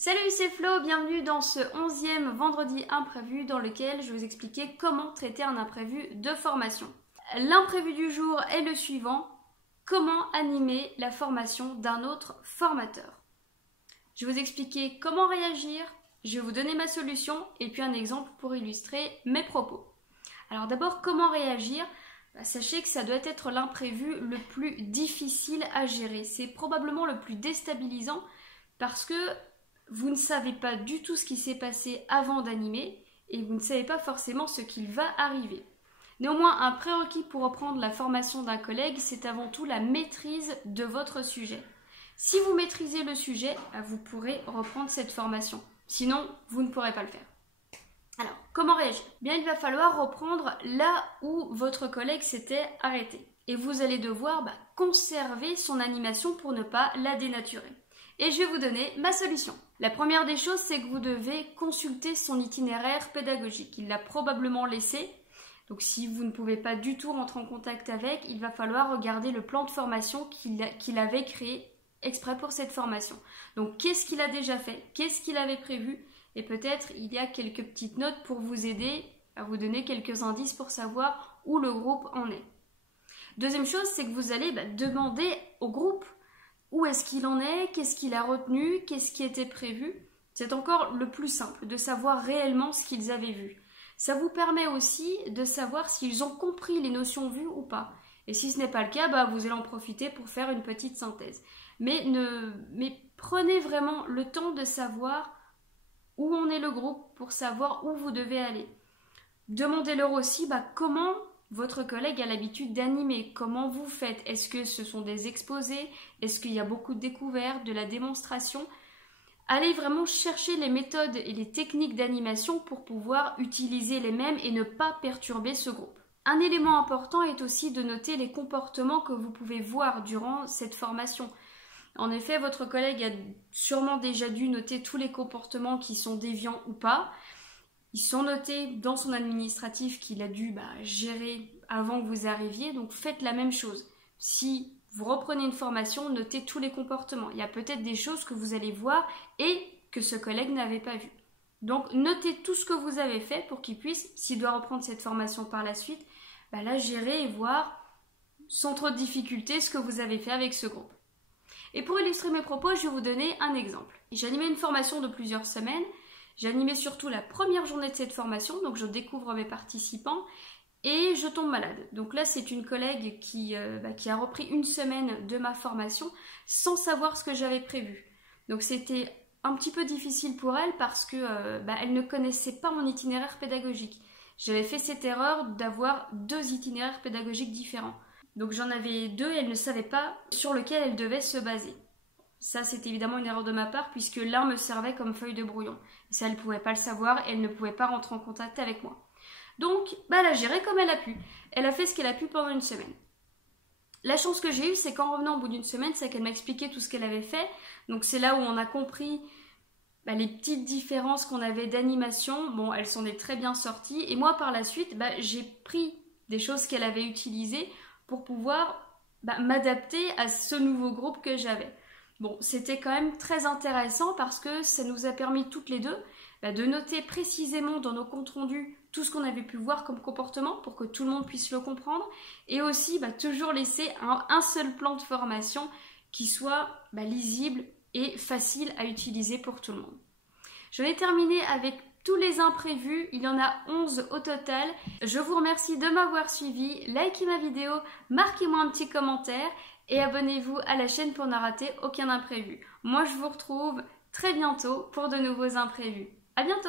Salut, c'est Flo, bienvenue dans ce 11e vendredi imprévu dans lequel je vais vous expliquer comment traiter un imprévu de formation. L'imprévu du jour est le suivant: comment animer la formation d'un autre formateur. Je vais vous expliquer comment réagir, je vais vous donner ma solution et puis un exemple pour illustrer mes propos. Alors d'abord, comment réagir ? Sachez que ça doit être l'imprévu le plus difficile à gérer. C'est probablement le plus déstabilisant parce que vous ne savez pas du tout ce qui s'est passé avant d'animer et vous ne savez pas forcément ce qu'il va arriver. Néanmoins, un prérequis pour reprendre la formation d'un collègue, c'est avant tout la maîtrise de votre sujet. Si vous maîtrisez le sujet, vous pourrez reprendre cette formation. Sinon, vous ne pourrez pas le faire. Alors, comment réagir ? Bien, il va falloir reprendre là où votre collègue s'était arrêté. Et vous allez devoir conserver son animation pour ne pas la dénaturer. Et je vais vous donner ma solution. La première des choses, c'est que vous devez consulter son itinéraire pédagogique. Il l'a probablement laissé. Donc si vous ne pouvez pas du tout rentrer en contact avec, il va falloir regarder le plan de formation qu'il avait créé exprès pour cette formation. Donc qu'est-ce qu'il a déjà fait ? Qu'est-ce qu'il avait prévu ? Et peut-être il y a quelques petites notes pour vous aider à vous donner quelques indices pour savoir où le groupe en est. Deuxième chose, c'est que vous allez demander au groupe où est-ce qu'il en est, qu'est-ce qu'il a retenu, qu'est-ce qui était prévu. C'est encore le plus simple, de savoir réellement ce qu'ils avaient vu. Ça vous permet aussi de savoir s'ils ont compris les notions vues ou pas. Et si ce n'est pas le cas, vous allez en profiter pour faire une petite synthèse. Mais prenez vraiment le temps de savoir où en est le groupe pour savoir où vous devez aller. Demandez-leur aussi comment votre collègue a l'habitude d'animer, comment vous faites. Est-ce que ce sont des exposés ? Est-ce qu'il y a beaucoup de découvertes, de la démonstration ? Allez vraiment chercher les méthodes et les techniques d'animation pour pouvoir utiliser les mêmes et ne pas perturber ce groupe. Un élément important est aussi de noter les comportements que vous pouvez voir durant cette formation. En effet, votre collègue a sûrement déjà dû noter tous les comportements qui sont déviants ou pas. Ils sont notés dans son administratif qu'il a dû gérer avant que vous arriviez, donc faites la même chose. Si vous reprenez une formation, notez tous les comportements. Il y a peut-être des choses que vous allez voir et que ce collègue n'avait pas vues. Donc notez tout ce que vous avez fait pour qu'il puisse, s'il doit reprendre cette formation par la suite, la gérer et voir sans trop de difficulté ce que vous avez fait avec ce groupe. Et pour illustrer mes propos, je vais vous donner un exemple. J'ai animé une formation de plusieurs semaines. J'ai animé surtout la première journée de cette formation, donc je découvre mes participants et je tombe malade. Donc là, c'est une collègue qui a repris une semaine de ma formation sans savoir ce que j'avais prévu. Donc c'était un petit peu difficile pour elle parce que elle ne connaissait pas mon itinéraire pédagogique. J'avais fait cette erreur d'avoir 2 itinéraires pédagogiques différents. Donc j'en avais 2 et elle ne savait pas sur lequel elle devait se baser. Ça, c'est évidemment une erreur de ma part puisque l'un me servait comme feuille de brouillon. Et ça, elle ne pouvait pas le savoir et elle ne pouvait pas rentrer en contact avec moi. Donc, elle a géré comme elle a pu. Elle a fait ce qu'elle a pu pendant une semaine. La chance que j'ai eue, c'est qu'en revenant au bout d'une semaine, c'est qu'elle m'a expliqué tout ce qu'elle avait fait. Donc c'est là où on a compris les petites différences qu'on avait d'animation. Bon, elle s'en est très bien sortie. Et moi, par la suite, j'ai pris des choses qu'elle avait utilisées pour pouvoir m'adapter à ce nouveau groupe que j'avais. Bon, c'était quand même très intéressant parce que ça nous a permis toutes les deux de noter précisément dans nos comptes rendus tout ce qu'on avait pu voir comme comportement pour que tout le monde puisse le comprendre et aussi toujours laisser un seul plan de formation qui soit lisible et facile à utiliser pour tout le monde. J'en ai terminé avec tous les imprévus, il y en a 11 au total. Je vous remercie de m'avoir suivi, likez ma vidéo, marquez-moi un petit commentaire et abonnez-vous à la chaîne pour ne rater aucun imprévu. Moi, je vous retrouve très bientôt pour de nouveaux imprévus. À bientôt!